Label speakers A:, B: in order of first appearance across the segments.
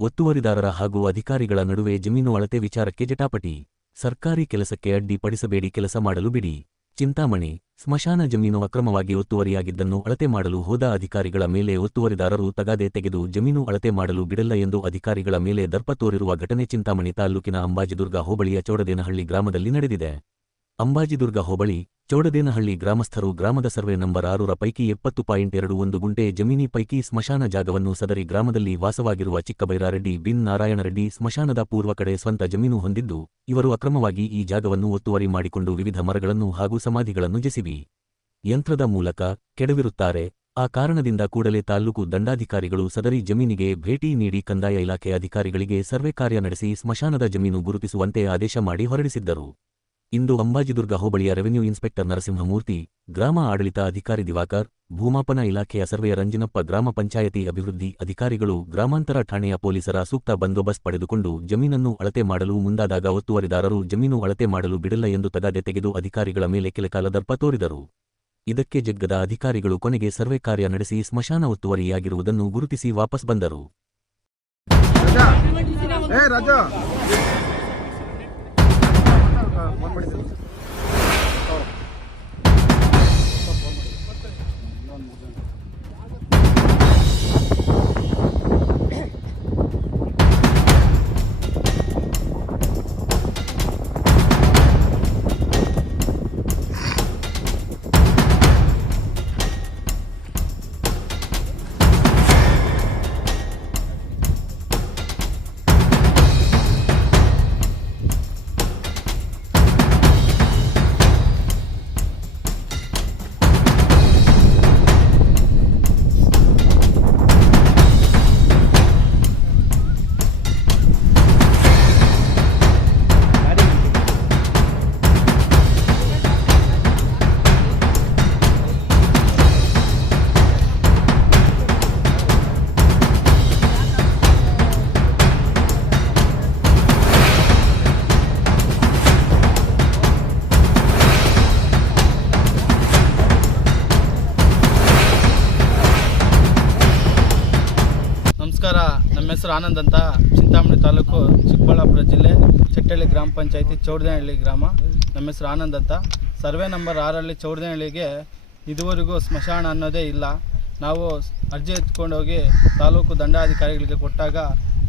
A: ಒತ್ತುವರಿದಾರರ ಹಾಗೂ ಅಧಿಕಾರಿಗಳ ನಡುವೆ ಜಮೀನು ಅಳತೆ ವಿಚಾರಕ್ಕೆ ಜಟಾಪಟಿ. ಸರ್ಕಾರಿ ಕೆಲಸಕ್ಕೆ ಅಡ್ಡಿಪಡಿಸಬೇಡಿ ಕೆಲಸ ಮಾಡಲು ಬಿಡಿ. ಚಿಂತಾಮಣಿ. ಸ್ಮಶಾನ ಜಮೀನು ಅಕ್ರಮವಾಗಿ ಒತ್ತುವರಿಯಾಗಿದ್ದನ್ನು ಅಳತೆ ಮಾಡಲು ಹೋದ ಅಧಿಕಾರಿಗಳ ಮೇಲೆ ಒತ್ತುವರಿದಾರರು ತಗಾದೆ ತೆಗೆದು ಜಮೀನು ಅಳತೆ ಮಾಡಲು ಬಿಡಲ್ಲ ಎಂದು ಅಧಿಕಾರಿಗಳ ಮೇಲೆ ದರ್ಪ ತೋರಿರುವ ಘಟನೆ ಚಿಂತಾಮಣಿ ತಾಲ್ಲೂಕಿನ ಅಂಬಾಜಿದುರ್ಗ ಹೋಬಳಿಯ ಚೌಡದೇನಹಳ್ಳಿ ಗ್ರಾಮದಲ್ಲಿ ನಡೆದಿದೆ. ಅಂಬಾಜಿದುರ್ಗ ಹೋಬಳಿ, ಚೌಡದೇನಹಳ್ಳಿ ಗ್ರಾಮಸ್ಥರು ಗ್ರಾಮದ ಸರ್ವೆ ನಂಬರ್ ಆರರ ಪೈಕಿ ಎಪ್ಪತ್ತು ಪಾಯಿಂಟ್ ಎರಡು ಒಂದು ಗುಂಟೆ ಜಮೀನಿ ಪೈಕಿ ಸ್ಮಶಾನ ಜಾಗವನ್ನು ಸದರಿ ಗ್ರಾಮದಲ್ಲಿ ವಾಸವಾಗಿರುವ ಚಿಕ್ಕಬೈರಾರೆಡ್ಡಿ ಬಿನ್ ನಾರಾಯಣರೆಡ್ಡಿ ಸ್ಮಶಾನದ ಪೂರ್ವ ಕಡೆ ಸ್ವಂತ ಜಮೀನು ಹೊಂದಿದ್ದು, ಇವರು ಅಕ್ರಮವಾಗಿ ಈ ಜಾಗವನ್ನು ಒತ್ತುವರಿ ಮಾಡಿಕೊಂಡು ವಿವಿಧ ಮರಗಳನ್ನು ಹಾಗೂ ಸಮಾಧಿಗಳನ್ನು ಜೆಸಿಬಿ. ಯಂತ್ರದ ಮೂಲಕ ಕೆಡವಿರುತ್ತಾರೆ. ಆ ಕಾರಣದಿಂದ ಕೂಡಲೇ ತಾಲ್ಲೂಕು ದಂಡಾಧಿಕಾರಿಗಳು ಸದರಿ ಜಮೀನಿಗೆ ಭೇಟಿ ನೀಡಿ ಕಂದಾಯ ಇಲಾಖೆ ಅಧಿಕಾರಿಗಳಿಗೆ ಸರ್ವೆ ಕಾರ್ಯ ನಡೆಸಿ ಸ್ಮಶಾನದ ಜಮೀನು ಗುರುತಿಸುವಂತೆ ಆದೇಶ ಮಾಡಿ ಹೊರಡಿಸಿದ್ದರು. ಇಂದು ಅಂಬಾಜಿದುರ್ಗ ಹೋಬಳಿಯ ರೆವೆನ್ಯೂ ಇನ್ಸ್ಪೆಕ್ಟರ್ ನರಸಿಂಹಮೂರ್ತಿ, ಗ್ರಾಮ ಆಡಳಿತ ಅಧಿಕಾರಿ ದಿವಾಕರ್, ಭೂಮಾಪನ ಇಲಾಖೆಯ ಸರ್ವೆಯ ರಂಜನಪ್ಪ ಗ್ರಾಮ ಪಂಚಾಯತಿ ಅಭಿವೃದ್ಧಿ ಅಧಿಕಾರಿಗಳು, ಗ್ರಾಮಾಂತರ ಠಾಣೆಯ ಪೊಲೀಸರ ಸೂಕ್ತ ಬಂದೋಬಸ್ತ್ ಪಡೆದುಕೊಂಡು ಜಮೀನನ್ನು ಅಳತೆ ಮಾಡಲು ಮುಂದಾದಾಗ ಒತ್ತುವರಿದಾರರು ಜಮೀನು ಅಳತೆ ಮಾಡಲು ಬಿಡಲ್ಲ ಎಂದು ತಗಾದೆ ತೆಗೆದು ಅಧಿಕಾರಿಗಳ ಮೇಲೆ ಕೆಲಕಾಲ ದರ್ಪ ತೋರಿದರು. ಇದಕ್ಕೆ ಜಗ್ಗದ ಅಧಿಕಾರಿಗಳು ಕೊನೆಗೆ ಸರ್ವೆ ಕಾರ್ಯ ನಡೆಸಿ ಸ್ಮಶಾನ ಒತ್ತುವರಿಯಾಗಿರುವುದನ್ನು ಗುರುತಿಸಿ ವಾಪಸ್ ಬಂದರು.
B: ಫೋನ್
C: ಹೆಸರು ಆನಂದ್ ಅಂತ ಚಿಂತಾಮಣಿ ತಾಲೂಕು ಚಿಕ್ಕಬಳ್ಳಾಪುರ ಜಿಲ್ಲೆ ಚಟ್ಟಹಳ್ಳಿ ಗ್ರಾಮ ಪಂಚಾಯತಿ ಚೌಡದೇನಹಳ್ಳಿ ಗ್ರಾಮ. ನಮ್ಮ ಹೆಸರು ಆನಂದ್ ಅಂತ. ಸರ್ವೆ ನಂಬರ್ ಆರಲ್ಲಿ ಚೌಡದೇನಹಳ್ಳಿಗೆ ಇದುವರೆಗೂ ಸ್ಮಶಾನ ಅನ್ನೋದೇ ಇಲ್ಲ. ನಾವು ಅರ್ಜಿ ಎತ್ಕೊಂಡೋಗಿ ತಾಲೂಕು ದಂಡಾಧಿಕಾರಿಗಳಿಗೆ ಕೊಟ್ಟಾಗ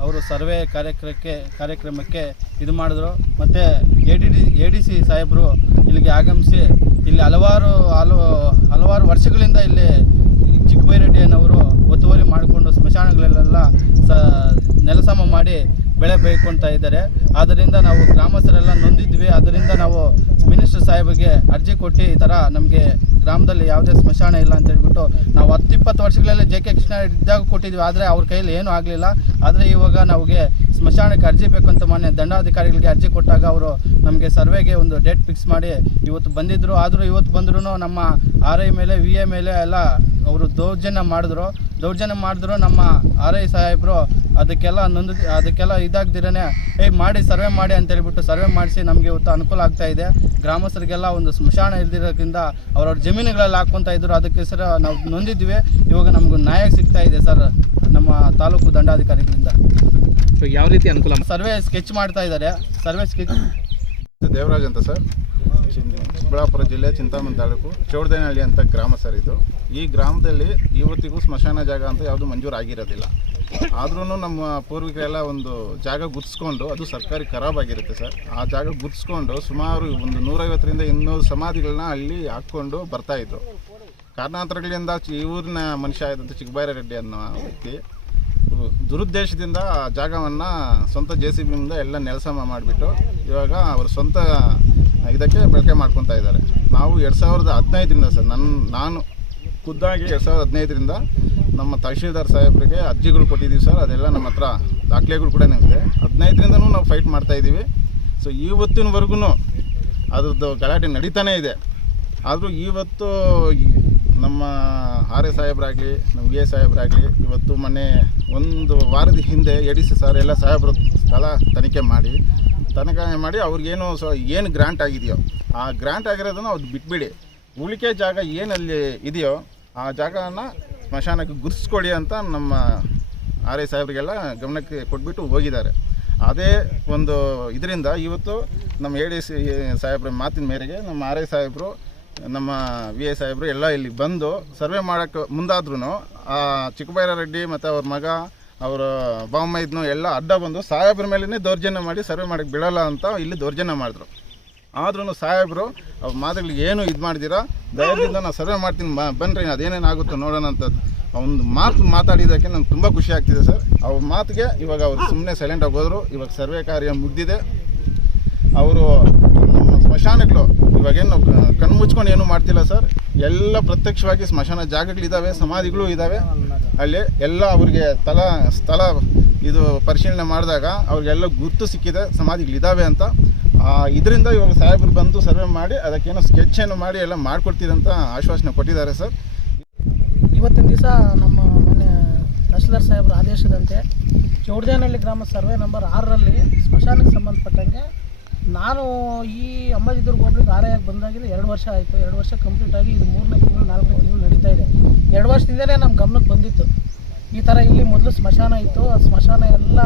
C: ಅವರು ಸರ್ವೆ ಕಾರ್ಯಕ್ರಮಕ್ಕೆ ಕಾರ್ಯಕ್ರಮಕ್ಕೆ ಇದು ಮಾಡಿದ್ರು. ಮತ್ತು A D D A D C ಸಾಹೇಬರು ಇಲ್ಲಿಗೆ ಆಗಮಿಸಿ ಇಲ್ಲಿ ಹಲವಾರು ಹಲವು ಹಲವಾರು ವರ್ಷಗಳಿಂದ ಇಲ್ಲಿ ಚಿಕ್ಕಬೈರೆಡ್ಡಿಯನ್ನವರು ಒತ್ತುವರಿ ಮಾಡಿಕೊಂಡು ಸ್ಮಶಾನಗಳಲ್ಲೆಲ್ಲ ಸ, ನೆಲಸಮ ಮಾಡಿ ಬೆಳೆ ಬೇಯ್ಕೊಳ್ತಾ ಇದ್ದಾರೆ. ಆದ್ದರಿಂದ ನಾವು ಗ್ರಾಮಸ್ಥರೆಲ್ಲ ನೊಂದಿದ್ವಿ. ಅದರಿಂದ ನಾವು ಮಿನಿಸ್ಟರ್ ಸಾಹೇಬಿಗೆ ಅರ್ಜಿ ಕೊಟ್ಟು ಈ ಥರ ನಮಗೆ ಗ್ರಾಮದಲ್ಲಿ ಯಾವುದೇ ಸ್ಮಶಾನ ಇಲ್ಲ ಅಂತ ಹೇಳ್ಬಿಟ್ಟು ನಾವು ಹತ್ತು ಇಪ್ಪತ್ತು ವರ್ಷಗಳಲ್ಲಿ ಜೆ ಕೆ ಕೃಷ್ಣ ಇದ್ದಾಗ ಕೊಟ್ಟಿದ್ವಿ. ಆದರೆ ಅವ್ರ ಕೈಯಲ್ಲಿ ಏನೂ ಆಗಲಿಲ್ಲ. ಆದರೆ ಇವಾಗ ನಮಗೆ ಸ್ಮಶಾನಕ್ಕೆ ಅರ್ಜಿ ಬೇಕಂತ ಮೊನ್ನೆ ದಂಡಾಧಿಕಾರಿಗಳಿಗೆ ಅರ್ಜಿ ಕೊಟ್ಟಾಗ ಅವರು ನಮಗೆ ಸರ್ವೆಗೆ ಒಂದು ಡೇಟ್ ಫಿಕ್ಸ್ ಮಾಡಿ ಇವತ್ತು ಬಂದಿದ್ದರು ಆದರೂ ಇವತ್ತು ಬಂದ್ರೂ ನಮ್ಮ ಆರ್ ಐ ಮೇಲೆ, ವಿ ಎ ಮೇಲೆ ಎಲ್ಲ ಅವರು ದೌರ್ಜನ್ಯ ಮಾಡಿದ್ರು. ದೌರ್ಜನ್ಯ ಮಾಡಿದ್ರು ನಮ್ಮ ಆರ್ ಐ ಸಾಹೇಬರು. ಅದಕ್ಕೆಲ್ಲ ನೊಂದು ಅದಕ್ಕೆಲ್ಲ ಇದಾಗ್ದಿರೇ ಏಯ್ ಮಾಡಿ ಸರ್ವೆ ಮಾಡಿ ಅಂತ ಹೇಳ್ಬಿಟ್ಟು ಸರ್ವೆ ಮಾಡಿಸಿ ನಮಗೆ ಇವತ್ತು ಅನುಕೂಲ ಆಗ್ತಾ ಇದೆ. ಗ್ರಾಮಸ್ಥರಿಗೆಲ್ಲ ಒಂದು ಸ್ಮಶಾನ ಇಲ್ದಿರೋದ್ರಿಂದ ಅವ್ರವ್ರ ಜಮೀನುಗಳಲ್ಲಿ ಹಾಕ್ಕೊಂತ ಇದ್ರು. ಅದಕ್ಕೆ ಸರ ನಾವು ನೊಂದಿದ್ವಿ ಇವಾಗ ನಮ್ಗೆ ನ್ಯಾಯ ಸಿಗ್ತಾ ಇದೆ ಸರ್ ನಮ್ಮ ತಾಲೂಕು ದಂಡಾಧಿಕಾರಿಗಳಿಂದ.
D: ಸೊ ಯಾವ ರೀತಿ ಅನುಕೂಲ
C: ಸರ್ವೆ ಸ್ಕೆಚ್ ಮಾಡ್ತಾ ಇದ್ದಾರೆ. ಸರ್ವೆ ಸ್ಕೆಚ್
B: ದೇವರಾಜ್ ಅಂತ ಸರ್. ಚಿಕ್ಕಬಳ್ಳಾಪುರ ಜಿಲ್ಲೆ ಚಿಂತಾಮಣಿ ತಾಲೂಕು ಚೌಡದೇನಹಳ್ಳಿ ಅಂತ ಗ್ರಾಮ ಸರ್ ಇದು. ಈ ಗ್ರಾಮದಲ್ಲಿ ಇವತ್ತಿಗೂ ಸ್ಮಶಾನ ಜಾಗ ಅಂತ ಯಾವುದು ಮಂಜೂರು ಆಗಿರೋದಿಲ್ಲ ಆದ್ರೂ ನಮ್ಮ ಪೂರ್ವಿಕರೆಲ್ಲ ಒಂದು ಜಾಗ ಗುರ್ಸ್ಕೊಂಡು ಅದು ಸರ್ಕಾರಿ ಖರಾಬ್ ಆಗಿರುತ್ತೆ ಸರ್. ಆ ಜಾಗ ಗುರ್ಸ್ಕೊಂಡು ಸುಮಾರು ಒಂದು ನೂರೈವತ್ತರಿಂದ ಇನ್ನೂರು ಸಮಾಧಿಗಳನ್ನ ಅಲ್ಲಿ ಹಾಕ್ಕೊಂಡು ಬರ್ತಾ ಇದ್ರು. ಕಾರಣಾಂತರಗಳಿಂದ ಊರಿನ ಮನುಷ್ಯ ಆದಂಥ ಚಿಕ್ಕಬೈರ ಅನ್ನೋ ವ್ಯಕ್ತಿ, ದುರುದ್ದೇಶದಿಂದ ಆ ಜಾಗವನ್ನು ಸ್ವಂತ ಜೆ ಸಿ ಬಿಯಿಂದ ಎಲ್ಲ ನೆಲಸಮ ಮಾಡಿಬಿಟ್ಟು ಇವಾಗ ಅವ್ರ ಸ್ವಂತ ಇದಕ್ಕೆ ಬಳಕೆ ಮಾಡ್ಕೊತಾ ಇದ್ದಾರೆ. ನಾವು ಎರಡು ಸಾವಿರದ ಹದಿನೈದರಿಂದ ಸರ್ ನನ್ನ ನಾನು ಖುದ್ದಾಗಿ ಎರಡು ಸಾವಿರದ ಹದಿನೈದರಿಂದ ನಮ್ಮ ತಹಶೀಲ್ದಾರ್ ಸಾಹೇಬರಿಗೆ ಅರ್ಜಿಗಳು ಕೊಟ್ಟಿದ್ದೀವಿ ಸರ್. ಅದೆಲ್ಲ ನಮ್ಮ ಹತ್ರ ದಾಖಲೆಗಳು ಕೂಡ ಇದೆ ಹದಿನೈದರಿಂದನೂ ನಾವು ಫೈಟ್ ಮಾಡ್ತಾ ಇದ್ದೀವಿ. ಸೊ ಇವತ್ತಿನವರೆಗೂ ಅದ್ರದ್ದು ಗಲಾಟೆ ನಡೀತಾನೇ ಇದೆ. ಆದರೂ ಇವತ್ತು ನಮ್ಮ ಆರ್ ಎ ಸಾಹೇಬರಾಗಲಿ, ನಮ್ಮ ವಿ ಎ ಸಾಹೇಬರಾಗಲಿ ಇವತ್ತು ಮೊನ್ನೆ ಒಂದು ವಾರದ ಹಿಂದೆ ಎ ಡಿ ಸಿ ಸರ್ ಎಲ್ಲ ಸಾಹೇಬರು ಸ್ಥಳ ತನಿಖೆ ಮಾಡಿ ತನಿಖೆ ಮಾಡಿ ಅವ್ರಿಗೇನು ಸೊ ಏನು ಗ್ರಾಂಟ್ ಆಗಿದೆಯೋ, ಆ ಗ್ರಾಂಟ್ ಆಗಿರೋದನ್ನು ಅವ್ರು ಬಿಟ್ಬಿಡಿ. ಉಳಿಕೆ ಜಾಗ ಏನಲ್ಲಿ ಇದೆಯೋ, ಆ ಜಾಗನ ಸ್ಮಶಾನಕ್ಕೆ ಗುರ್ಸ್ಕೊಳ್ಳಿ ಅಂತ ನಮ್ಮ ಆರ್ ಐ ಸಾಹೇಬ್ರಿಗೆಲ್ಲ ಗಮನಕ್ಕೆ ಕೊಟ್ಬಿಟ್ಟು ಹೋಗಿದ್ದಾರೆ. ಅದೇ ಒಂದು ಇದರಿಂದ ಇವತ್ತು ನಮ್ಮ ಎ ಡಿ ಸಿ ಸಾಹೇಬ್ರ ಮಾತಿನ ಮೇರೆಗೆ ನಮ್ಮ ಆರ್ ಐ ಸಾಹೇಬರು, ನಮ್ಮ ವಿ ಎ ಸಾಹೇಬರು ಎಲ್ಲ ಇಲ್ಲಿ ಬಂದು ಸರ್ವೆ ಮಾಡೋಕ್ಕೆ ಮುಂದಾದ್ರೂ ಆ ಚಿಕ್ಕಬೈರಾರೆಡ್ಡಿ ಮತ್ತು ಅವ್ರ ಮಗ ಅವರ ಬಾವಮ್ಮೈದ್ನು ಎಲ್ಲ ಅಡ್ಡ ಬಂದು ಸಾಹೇಬ್ರ ಮೇಲೇ ದೌರ್ಜನ್ಯ ಮಾಡಿ ಸರ್ವೆ ಮಾಡಕ್ಕೆ ಬಿಡಲ್ಲ ಅಂತ ಇಲ್ಲಿ ದೌರ್ಜನ್ಯ ಮಾಡಿದ್ರು. ಆದ್ರೂ ಸಾಹೇಬ್ರು ಅವ್ರ ಮಾತುಗಳಿಗೆ ಏನು ಇದು ಮಾಡಿದಿರ? ದಯದಿಂದ ನಾನು ಸರ್ವೆ ಮಾಡ್ತೀನಿ ಬನ್ನಿರಿ ಅದೇನೇನು ಆಗುತ್ತೋ ನೋಡೋಣ ಅಂತ ಅವ್ನು ಮಾತು ಮಾತಾಡಿದ್ದಕ್ಕೆ ನಂಗೆ ತುಂಬ ಖುಷಿ ಆಗ್ತಿದೆ ಸರ್. ಅವ್ರ ಮಾತಿಗೆ ಇವಾಗ ಅವ್ರು ಸುಮ್ಮನೆ ಸೈಲೆಂಟಾಗಿ ಹೋದರು. ಇವಾಗ ಸರ್ವೆ ಕಾರ್ಯ ಮುಗ್ದಿದೆ. ಅವರು ನಮ್ಮ ಸ್ಮಶಾನಗಳು ಇವಾಗೇನು ಕಣ್ಣು ಮುಚ್ಕೊಂಡು ಏನೂ ಮಾಡ್ತಿಲ್ಲ ಸರ್. ಎಲ್ಲ ಪ್ರತ್ಯಕ್ಷವಾಗಿ ಸ್ಮಶಾನ ಜಾಗಗಳಿದ್ದಾವೆ ಸಮಾಧಿಗಳು ಇದ್ದಾವೆ ಅಲ್ಲಿ ಎಲ್ಲ ಅವ್ರಿಗೆ ತಲ, ಸ್ಥಳ ಇದು ಪರಿಶೀಲನೆ ಮಾಡಿದಾಗ ಅವ್ರಿಗೆಲ್ಲ ಗುರುತು ಸಿಕ್ಕಿದೆ ಸಮಾಧಿಗಳಿದ್ದಾವೆ ಅಂತ. ಇದರಿಂದ ಇವಾಗ ಸಾಹೇಬರು ಬಂದು ಸರ್ವೆ ಮಾಡಿ ಅದಕ್ಕೇನೋ ಏನು ಮಾಡಿ ಎಲ್ಲ ಮಾಡಿಕೊಡ್ತೀರಿ ಅಂತ ಆಶ್ವಾಸನೆ ಕೊಟ್ಟಿದ್ದಾರೆ ಸರ್.
E: ಇವತ್ತಿನ ದಿವಸ ನಮ್ಮ ಮನೆ ತಹಶೀಲ್ದಾರ್ ಸಾಹೇಬರ ಆದೇಶದಂತೆ ಚೌಡದೇನಹಳ್ಳಿ ಗ್ರಾಮ ಸರ್ವೆ ನಂಬರ್ ಆರರಲ್ಲಿ ಸ್ಮಶಾನಕ್ಕೆ ಸಂಬಂಧಪಟ್ಟಂಗೆ ನಾನು ಈ ಅಮ್ಮದಿದ್ದರು ಹೋಗ್ಲಿಕ್ಕೆ ಆರ್ ಬಂದಾಗಿದ್ದು ಎರಡು ವರ್ಷ ಆಯಿತು. ಎರಡು ವರ್ಷ ಕಂಪ್ಲೀಟ್ ಆಗಿ ಇದು ಮೂರನೇ ತಿಂಗಳು, ನಾಲ್ಕನೇ ತಿಂಗಳು ನಡೀತಾ ಇದೆ. ಎರಡು ವರ್ಷದಿಂದಲೇ ನಮ್ಮ ಗಮನಕ್ಕೆ ಬಂದಿತ್ತು. ಈ ಥರ ಇಲ್ಲಿ ಮೊದಲು ಸ್ಮಶಾನ ಇತ್ತು. ಆ ಸ್ಮಶಾನ ಎಲ್ಲ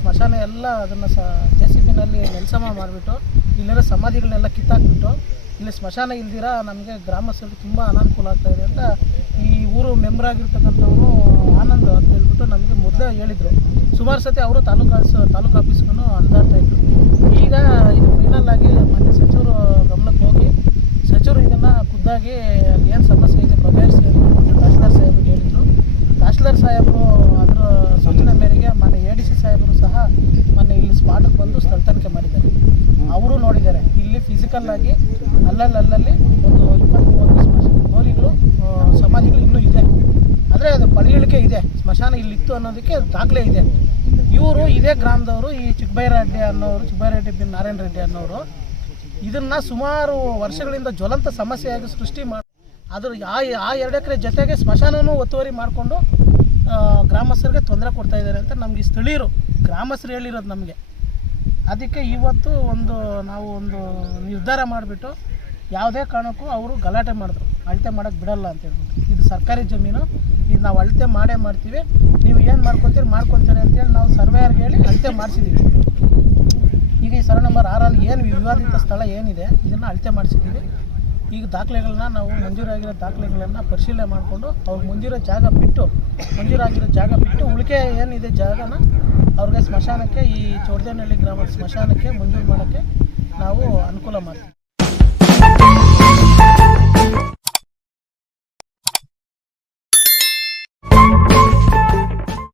E: ಸ್ಮಶಾನ ಎಲ್ಲ ಅದನ್ನು ಸ, ಜೆ ಸಿ ಪಿನಲ್ಲಿ ನೆಲಸಮ ಮಾಡಿಬಿಟ್ಟು ಇಲ್ಲಿರೋ ಸಮಾಧಿಗಳನ್ನೆಲ್ಲ ಕಿತ್ತಾಕ್ಬಿಟ್ಟು, ಇಲ್ಲಿ ಸ್ಮಶಾನ ಇಲ್ದಿರ ನಮಗೆ ಗ್ರಾಮಸ್ಥರಿಗೆ ತುಂಬ ಅನಾನುಕೂಲ ಆಗ್ತಾಯಿದೆ ಅಂತ ಈ ಊರು ಮೆಂಬರ್ ಆಗಿರ್ತಕ್ಕಂಥವ್ರು ಆನಂದ್ ಅಂತ ಹೇಳ್ಬಿಟ್ಟು ನಮಗೆ ಮೊದಲೇ ಹೇಳಿದರು. ಸುಮಾರು ಸತಿ ಅವರು ತಾಲೂಕು ತಾಲೂಕು ಆಫೀಸ್ಗೂ ಇದ್ರು. ಈಗ ಇದು ಫೈನಲ್ ಆಗಿ ಮತ್ತೆ ಸಚಿವರು ಗಮನಕ್ಕೆ ಹೋಗಿ, ಸಚಿವರು ಇದನ್ನು ಖುದ್ದಾಗಿ ಅಲ್ಲಿ ಏನು ಸಮಸ್ಯೆ ಇದೆ, ಬಗೆಹರಿಸಿ ಅಂತ ತಹಶೀಲ್ದಾರ್ ಸಾಹೇಬ್ರಿಗೆ ಹೇಳಿದರು. ತಹಶೀಲ್ದಾರ್ ಸಾಹೇಬರು ಅದರ ಸೂಚನೆ ಮೇರೆಗೆ ಮೊನ್ನೆ ಎ ಡಿ ಸಿ ಸಾಹೇಬರು ಸಹ ಮೊನ್ನೆ ಇಲ್ಲಿ ಸ್ಪಾಟ್ಗೆ ಬಂದು ಸ್ಥಳ ತನಿಖೆ ಮಾಡಿದ್ದಾರೆ ಅವರು ನೋಡಿದ್ದಾರೆ ಇಲ್ಲಿ ಫಿಸಿಕಲ್ ಆಗಿ ಅಲ್ಲಲ್ಲಲ್ಲಿ ಒಂದು ಇಪ್ಪತ್ತು ಮೂವತ್ತು ಸ್ಮಶಾನ ಗೋರಿಗಳು ಆ, ಸಮಾಧಿಗಳು ಇನ್ನೂ ಇದೆ ಆದರೆ ಅದು ಪಳಿಗಳಿಕೆ ಇದೆ ಇಲ್ಲಿತ್ತು ಅನ್ನೋದಕ್ಕೆ ದಾಖಲೆ ಇದೆ. ಇವರು ಇದೇ ಗ್ರಾಮದವರು, ಈ ಚಿಕ್ಕಬೈರೆಡ್ಡಿ ಅನ್ನೋರು, ಚಿಕ್ಕಬೈರೆಡ್ಡಿ ಬಿನ್ ನಾರಾಯಣ ರೆಡ್ಡಿ ಅನ್ನೋರು ಇದನ್ನ ಸುಮಾರು ವರ್ಷಗಳಿಂದ ಜ್ವಲಂತ ಸಮಸ್ಯೆಯಾಗಿ ಸೃಷ್ಟಿ ಮಾಡಿ ಅದ್ರ ಆ ಆ ಎರಡು ಎಕರೆ ಜೊತೆಗೆ ಸ್ಮಶಾನವೂ ಒತ್ತುವರಿ ಮಾಡಿಕೊಂಡು ಗ್ರಾಮಸ್ಥರಿಗೆ ತೊಂದರೆ ಕೊಡ್ತಾ ಇದ್ದಾರೆ ಅಂತ ನಮಗೆ ಸ್ಥಳೀಯರು ಗ್ರಾಮಸ್ಥರು ಹೇಳಿರೋದು ನಮಗೆ. ಅದಕ್ಕೆ ಇವತ್ತು ಒಂದು, ನಾವು ಒಂದು ನಿರ್ಧಾರ ಮಾಡಿಬಿಟ್ಟು ಯಾವುದೇ ಕಾರಣಕ್ಕೂ ಅವರು ಗಲಾಟೆ ಮಾಡಿದ್ರು. ಅಳತೆ ಮಾಡೋಕ್ಕೆ ಬಿಡಲ್ಲ ಅಂತ ಹೇಳ್ಬಿಟ್ಟು. ಇದು ಸರ್ಕಾರಿ ಜಮೀನು ಇದು ನಾವು ಅಳತೆ ಮಾಡೇ ಮಾಡ್ತೀವಿ. ನೀವು ಏನು ಮಾಡ್ಕೊತೀರಿ ಮಾಡ್ಕೊತೀರಿ ಅಂತೇಳಿ ನಾವು ಸರ್ವೇಯರ್ಗೆ ಹೇಳಿ ಅಳತೆ ಮಾಡಿಸಿದ್ದೀವಿ ಈಗ ಈ ಸರ್ವೆ ನಂಬರ್ ಆರಲ್ಲಿ ಏನು ವಿವಾದಿತ ಸ್ಥಳ ಏನಿದೆ, ಇದನ್ನು ಅಳತೆ ಮಾಡಿಸಿದ್ದೀವಿ ಈಗ ದಾಖಲೆಗಳನ್ನ ನಾವು ಮಂಜೂರಾಗಿರೋ ದಾಖಲೆಗಳನ್ನು ಪರಿಶೀಲನೆ ಮಾಡಿಕೊಂಡು ಅವ್ರು ಮುಂದಿರೋ ಜಾಗ ಬಿಟ್ಟು, ಮಂಜೂರಾಗಿರೋ ಜಾಗ ಬಿಟ್ಟು ಉಳಿಕೆ ಏನಿದೆ ಜಾಗನ ಅವ್ರಿಗೆ ಸ್ಮಶಾನಕ್ಕೆ, ಈ ಚೌಡದೇನಹಳ್ಳಿ ಗ್ರಾಮದ ಸ್ಮಶಾನಕ್ಕೆ, ಮಂಜೂರು ಮಾಡೋಕ್ಕೆ ನಾವು ಅನುಕೂಲ ಮಾಡ್ತೀವಿ.